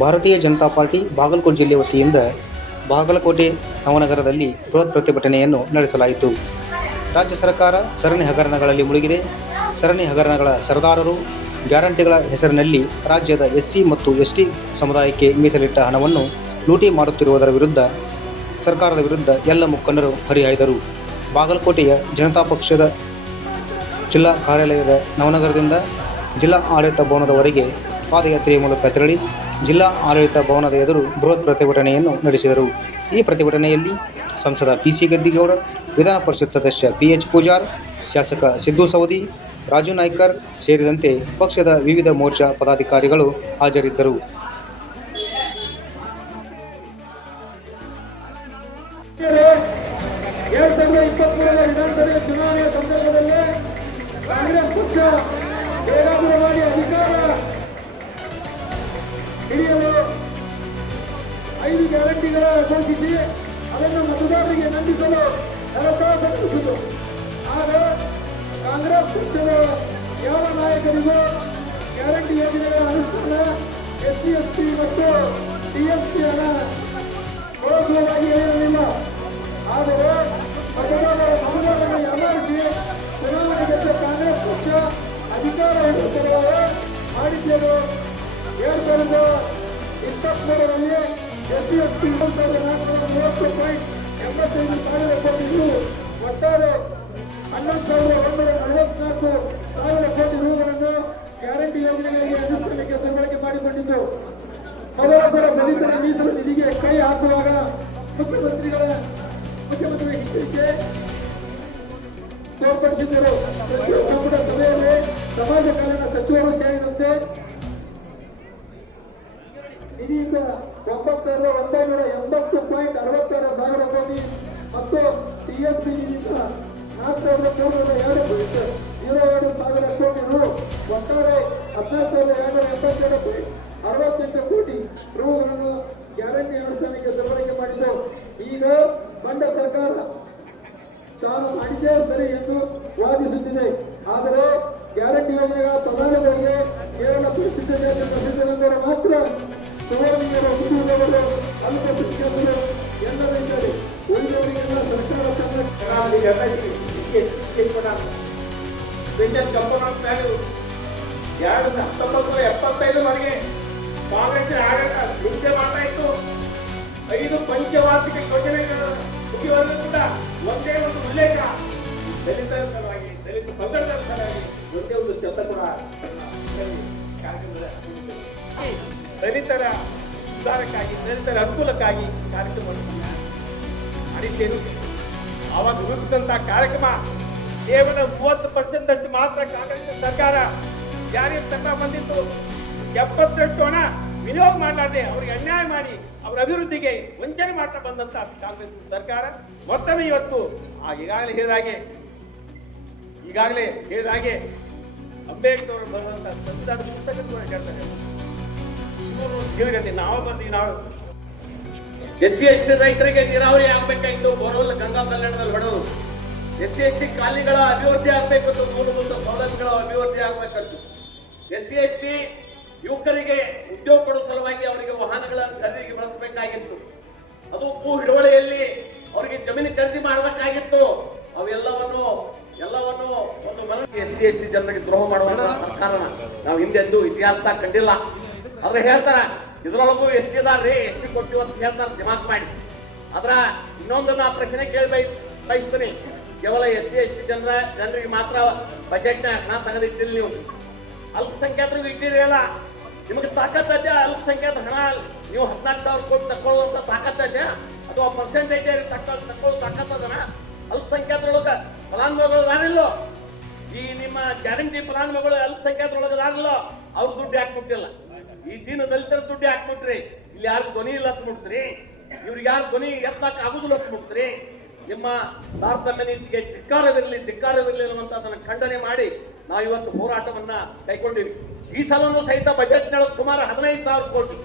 ಭಾರತೀಯ ಜನತಾ ಪಾರ್ಟಿ ಬಾಗಲಕೋಟೆ ಜಿಲ್ಲೆ ವತಿಯಿಂದ ಬಾಗಲಕೋಟೆ ನವನಗರದಲ್ಲಿ ಬೃಹತ್ ಪ್ರತಿಭಟನೆಯನ್ನು ನಡೆಸಲಾಯಿತು. ರಾಜ್ಯ ಸರ್ಕಾರ ಸರಣಿ ಹಗರಣಗಳಲ್ಲಿ ಮುಳುಗಿದೆ. ಸರಣಿ ಹಗರಣಗಳ ಸರದಾರರು ಗ್ಯಾರಂಟಿಗಳ ಹೆಸರಿನಲ್ಲಿ ರಾಜ್ಯದ ಎಸ್ಸಿ ಮತ್ತು ಎಸ್ಟಿ ಸಮುದಾಯಕ್ಕೆ ಮೀಸಲಿಟ್ಟ ಹಣವನ್ನು ಲೂಟಿ ಮಾಡುತ್ತಿರುವುದರ ವಿರುದ್ಧ ಸರ್ಕಾರದ ವಿರುದ್ಧ ಎಲ್ಲ ಮುಖಂಡರು ಹರಿಹಾಯ್ದರು. ಬಾಗಲಕೋಟೆಯ ಜನತಾ ಪಕ್ಷದ ಜಿಲ್ಲಾ ಕಾರ್ಯಾಲಯದ ನವನಗರದಿಂದ ಜಿಲ್ಲಾ ಆಡಳಿತ ಭವನದವರೆಗೆ ಪಾದಯಾತ್ರೆಯ ಮೂಲಕ ತೆರಳಿ ಜಿಲ್ಲಾ ಆಡಳಿತ ಭವನದ ಎದುರು ಬೃಹತ್ ಪ್ರತಿಭಟನೆಯನ್ನು ನಡೆಸಿದರು. ಈ ಪ್ರತಿಭಟನೆಯಲ್ಲಿ ಸಂಸದ ಪಿ ಸಿ ಗದ್ದಿಗೌಡ, ವಿಧಾನ ಪರಿಷತ್ ಸದಸ್ಯ ಪಿ ಎಚ್ ಪೂಜಾರ್, ಶಾಸಕ ಸಿದ್ದು ಸವದಿ, ರಾಜು ನಾಯ್ಕರ್ ಸೇರಿದಂತೆ ಪಕ್ಷದ ವಿವಿಧ ಮೋರ್ಚಾ ಪದಾಧಿಕಾರಿಗಳು ಹಾಜರಿದ್ದರು. ಚುನಾವಣೆಯ ಸಂದರ್ಭದಲ್ಲಿ ಕಾಂಗ್ರೆಸ್ ಪಕ್ಷ ಅಧಿಕಾರ ಹಿಡಿಯಲು ಐದು ಗ್ಯಾರಂಟಿಗಳ ಘೋಷಿಸಿ ಅದನ್ನು ಮತದಾರರಿಗೆ ನಂಬಿಸಲು ಹರಸಾಹಸ ನಡೆಸಿತು ಆಗ ಕಾಂಗ್ರೆಸ್ ಪಕ್ಷದ ಯಾವ ನಾಯಕರಿಗೂ ಗ್ಯಾರಂಟಿ ಯೋಜನೆಗಳ ಅನುಷ್ಠಾನ ಎಸ್ ಸಿ ಎಸ್ ಟಿ ಮತ್ತು ಟಿಎಸ್ಸಿ ಹಣ ಕೊಡುವುದಾಗಿ ಹೇಳಿರಲಿಲ್ಲ ಆದರೆ ಇಪ್ಪತ್ಮೂರರಲ್ಲಿ ಎಸ್ ಒಟ್ಟಾರೆ ಹನ್ನೊಂದು ಸಾವಿರದ ಒಂದೂರ ನಲವತ್ನಾಲ್ಕು ಸಾವಿರ ಕೋಟಿ ರೂಗಳನ್ನು ಗ್ಯಾರಂಟಿ ಯೋಜನೆಗಳಿಗೆ ಅನುಷ್ಠಾನಕ್ಕೆ ನಿಧಿಗೆ ಕೈ ಹಾಕುವಾಗ ಮುಖ್ಯಮಂತ್ರಿಗಳ ಮುಖ್ಯಮಂತ್ರಿ ಎಚ್ಚರಿಕೆ ತೋರ್ಪಡಿಸಿದ್ದರು. ಸಭೆಯಲ್ಲಿ ಸಮಾಜ ಕಲ್ಯಾಣ ಸಚಿವರು ಸೇರಿದಂತೆ ಒಂಬತ್ತಾರು ಒಂಬೈನೂರ ಎಂಬತ್ತು ಪಾಯಿಂಟ್ ಅರವತ್ತಾರು ಸಾವಿರ ಕೋಟಿ. ಮತ್ತು ಟಿ ಟಿಎಸ್ಪಿ ನಿಧಿಯಿಂದ ನಾಲ್ಕು ಸಾವಿರದ ಮೂರುನೂರ ಎರಡು ಪಾಯಿಂಟ್ ಜೀರೋ ಎರಡು ಸಾವಿರ ಕೋಟಿ. ರು ಒಟ್ಟಾರೆ ಹದಿನಾಲ್ಕು ಸಾವಿರದ ಎರಡುನೂರ ಎಂಬತ್ತೆರಡು ಪಾಯಿಂಟ್ ಅರವತ್ತೆಂಟು ಕೋಟಿ. ರುಗಳನ್ನು ಗ್ಯಾರಂಟಿ ಅನುಷ್ಠಾನಕ್ಕೆ ದುರ್ಬಳಕೆ ಮಾಡಿದ್ದು. ಈಗ ಬಂಡ ಸರ್ಕಾರ. ತಾನು ಮಾಡಿದ್ದೇ ಸರಿ ಎಂದು ತನ್ನ ಸ್ಪೆಷಲ್ ಕಂಪೋನೆಂಟ್ ವ್ಯಾಲ್ಯೂ ಎರಡು ಹತ್ತೊಂಬತ್ತು ಎಪ್ಪತ್ತೈದರವರೆಗೆ ಕಾಂಗ್ರೆಸ್ ಆಡಳಿತ ನಿಂತೆ ಮಾಡ್ತಾ ಇತ್ತು ಐದು ಪಂಚವಾರ್ಷಿಕ ಯೋಜನೆಗಳು ಮುಖ್ಯವಾದ ಕೂಡ ಒಂದೇ ಒಂದು ಉಲ್ಲೇಖ ದಲಿತರ ಸಲುವಾಗಿ ದಲಿತ ಪಂಗಡದ ಸಲುವಾಗಿ ಒಂದೇ ಒಂದು ಶಬ್ದ ಕೂಡ ಕಾರ್ಯಕ್ರಮದ ದಲಿತರ ಉದ್ಧಾರಕ್ಕಾಗಿ ದಲಿತರ ಅನುಕೂಲಕ್ಕಾಗಿ ಕಾರ್ಯಕ್ರಮವನ್ನು ಮಾಡಿದ್ದೇನು ಆವಾಗ ರೂಪಿಸಿದಂತ ಕಾರ್ಯಕ್ರಮ ಕೇವಲ ಮೂವತ್ತು ಪರ್ಸೆಂಟ್ ಅಷ್ಟು ಮಾತ್ರ ಕಾಂಗ್ರೆಸ್ ಸರ್ಕಾರ ಯಾರಿಗೆ ತಕ್ಕ ಬಂದಿತ್ತು. ಎಪ್ಪತ್ತೆಂಟು ಹಣ ವಿನಿಯೋಗ ಮಾಡಲಾರ್ದೆ ಅವ್ರಿಗೆ ಅನ್ಯಾಯ ಮಾಡಿ ಅವರ ಅಭಿವೃದ್ಧಿಗೆ ವಂಚನೆ ಮಾಡ್ತಾ ಬಂದಂತ ಕಾಂಗ್ರೆಸ್ ಸರ್ಕಾರ. ಮತ್ತೊಮ್ಮೆ ಇವತ್ತು ಈಗಾಗಲೇ ಈಗಾಗಲೇ ಹೇಳಿದಾಗೆ ಈಗಾಗಲೇ ಹೇಳಿದಾಗೆ ಅಂಬೇಡ್ಕರ್ ಅವರು ಬರೆದಂತ ಸಂವಿಧಾನ ಪುಸ್ತಕ ಹೇಳ್ತಾರೆ. ನಾವು ಬಂದು ನಾವು ಎಸ್ ಸಿ ಎಸ್ ಟಿ ರೈತರಿಗೆ ನೀರಾವರಿ ಆಗ್ಬೇಕಾಯ್ತು. ಬೋರ್ವೆಲ್ ಗಂಗಾ ಕಲ್ಯಾಣದಲ್ಲಿ ಹೊಡೆದು. ಎಸ್ ಸಿ ಎಸ್ ಟಿ ಕಾಲಿಗಳ ಅಭಿವೃದ್ಧಿ ಆಗ್ಬೇಕಂತ ಮೂಲಭೂತ ಸೌಲಭ್ಯಗಳ ಅಭಿವೃದ್ಧಿ ಆಗ್ಬೇಕಂತು. ಎಸ್ ಸಿ ಎಸ್ ಟಿ ಯುವಕರಿಗೆ ಉದ್ಯೋಗ ಕೊಡುವ ಸಲುವಾಗಿ ಅವರಿಗೆ ವಾಹನಗಳ ಖರೀದಿಗೆ ಬಳಸಬೇಕಾಗಿತ್ತು. ಅದು ಭೂ ಹಿಡುವಳಿಯಲ್ಲಿ ಅವರಿಗೆ ಜಮೀನು ಖರೀದಿ ಮಾಡಬೇಕಾಗಿತ್ತು. ಅವೆಲ್ಲವನ್ನು, ಎಲ್ಲವನ್ನು ಒಂದು ಎಸ್ ಸಿ ಎಸ್ ಟಿ ಜನರಿಗೆ ದ್ರೋಹ ಮಾಡುವಂತಹ ಸರ್ಕಾರನ ನಾವು ಹಿಂದೆಂದು ಇತಿಹಾಸ ಕಂಡಿಲ್ಲ. ಆದ್ರೆ ಹೇಳ್ತಾರ ಇದ್ರೊಳಗೂ ಎಸ್ ಸಿ ಅದಾರ್ರಿ, ಎಸ್ ಸಿ ಕೊಟ್ಟಿವ ಅಂತ ಹೇಳ್ತಾರೆ ದಿಮಾಕ್ ಮಾಡಿ. ಅದ್ರ ಇನ್ನೊಂದು ನಾ ಪ್ರಶ್ನೆ ಕೇಳಿ ಬೈ ಬಯಸ್ತೀನಿ. ಕೇವಲ ಎಸ್ ಸಿ, ಎಸ್ ಟಿ ಜನರ ಜನರಿಗೆ ಮಾತ್ರ ಬಜೆಟ್ನ ಹಣ ತೆಗೆದಿಟ್ಟಿಲ್ಲ ನೀವು. ಅಲ್ಪಸಂಖ್ಯಾತರಿಗೆ ಇಟ್ಟಿರಲ್ಲ ನಿಮಗೆ ತಾಕತ್ ಐತೆ, ಅಲ್ಪಸಂಖ್ಯಾತ ಹಣ ನೀವು ಹದಿನಾಲ್ಕು ಸಾವಿರ ಕೋಟಿ ತಕ್ಕೊಳ್ಳುವಂಥ ತಾಕತ್ ಐತೆ. ಅಥವಾ ಪರ್ಸೆಂಟೇಜ್ ತಕ್ಕ ತಕೊಳ್ಳೋ ತಾಕತ್ ಅಲ್ಪಸಂಖ್ಯಾತರೊಳಗೆ ಅಲ್ಪಸಂಖ್ಯಾತರೊಳಗ ಫಲಾನುಭವಿಗಳು ಯಾರಿಲ್ಲೋ ಈ ನಿಮ್ಮ ಗ್ಯಾರಂಟಿ ಫಲಾನುಭವಿಗಳು ಅಲ್ಪಸಂಖ್ಯಾತರೊಳಗೆ ಯಾರಿಲ್ಲೋ ಅವ್ರ ದುಡ್ಡು ಯಾಕೆ ಕೊಟ್ಟಿಲ್ಲ? ಈ ದಿನ ದಲಿತರ ದುಡ್ಡು ಯಾಕೆ ಮುಟ್ರಿ ಇಲ್ಲಿ ಯಾರು ಧ್ವನಿ ಇಲ್ಲ ಅಂತ ಮುಟ್ತ್ರಿ ಇವ್ರಿಗೆ ಯಾರು ಧ್ವನಿ ಎತ್ತಕ್ಕೆ ಆಗುದಿಲ್ಲ ಅಂತ ಮುಟ್ತ್ರಿ ನಿಮ್ಮ ತಾರತಮ್ಯ ನೀತಿಗೆ ಧಿಕ್ಕಾರವಿರಲಿ ಧಿಕ್ಕಾರವಿರಲಿ ಅನ್ನುವಂಥದ್ದನ್ನು ಖಂಡನೆ ಮಾಡಿ ನಾವು ಇವತ್ತು ಹೋರಾಟವನ್ನ ಕೈಗೊಂಡಿವಿ. ಈ ಸಲನೂ ಸಹಿತ ಬಜೆಟ್ನೊಳಗೆ ಸುಮಾರು ಹದಿನೈದು ಸಾವಿರ crore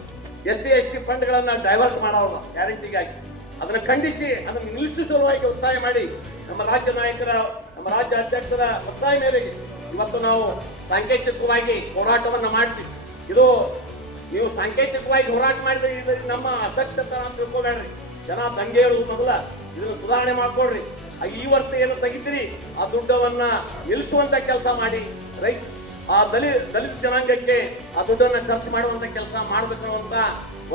S C, S T ಫಂಡ್ಗಳನ್ನ ಡೈವರ್ಟ್ ಮಾಡೋಲ್ಲ ಗ್ಯಾರಂಟಿಗಾಗಿ. ಅದನ್ನು ಖಂಡಿಸಿ, ಅದನ್ನು ನಿಲ್ಲಿಸುವ ಸಲುವಾಗಿ ಒತ್ತಾಯ ಮಾಡಿ ನಮ್ಮ ರಾಜ್ಯ ನಾಯಕರ, ನಮ್ಮ ರಾಜ್ಯ ಅಧ್ಯಕ್ಷರ ಒತ್ತಾಯ ಮೇರೆಗೆ ಇವತ್ತು ನಾವು ಸಾಂಕೇತಿಕವಾಗಿ ಹೋರಾಟವನ್ನ ಮಾಡ್ತೀವಿ. ಇದು ನೀವು ಸಾಂಕೇತಿಕವಾಗಿ ಹೋರಾಟ ಮಾಡಿದ್ರೆ ಇದು ನಮ್ಮ ಅಸಕ್ತತನ ತಿಳ್ಕೊಬೇಡ್ರಿ. ಜನ ದಂಗೆ ಹೇಳುದು ಮೊದಲ, ಇದನ್ನ ಸುಧಾರಣೆ ಮಾಡ್ಕೊಡ್ರಿ. ಈ ವರ್ಷ ಏನು ತೆಗಿತೀರಿ? ಆ ದುಡ್ಡವನ್ನ ನಿಲ್ಲಿಸುವಂತ ಕೆಲಸ ಮಾಡಿ, ರೈತ, ಆ ದಲಿತ ದಲಿತ ಜನಾಂಗಕ್ಕೆ ಆ ದುಡ್ಡನ್ನ ಖರ್ಚು ಮಾಡುವಂತ ಕೆಲಸ ಮಾಡಬೇಕು ಅಂತ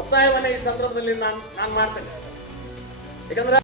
ಒತ್ತಾಯವನ್ನ ಈ ಸಂದರ್ಭದಲ್ಲಿ ನಾನು ನಾನು ಮಾಡ್ತೇನೆ. ಯಾಕಂದ್ರೆ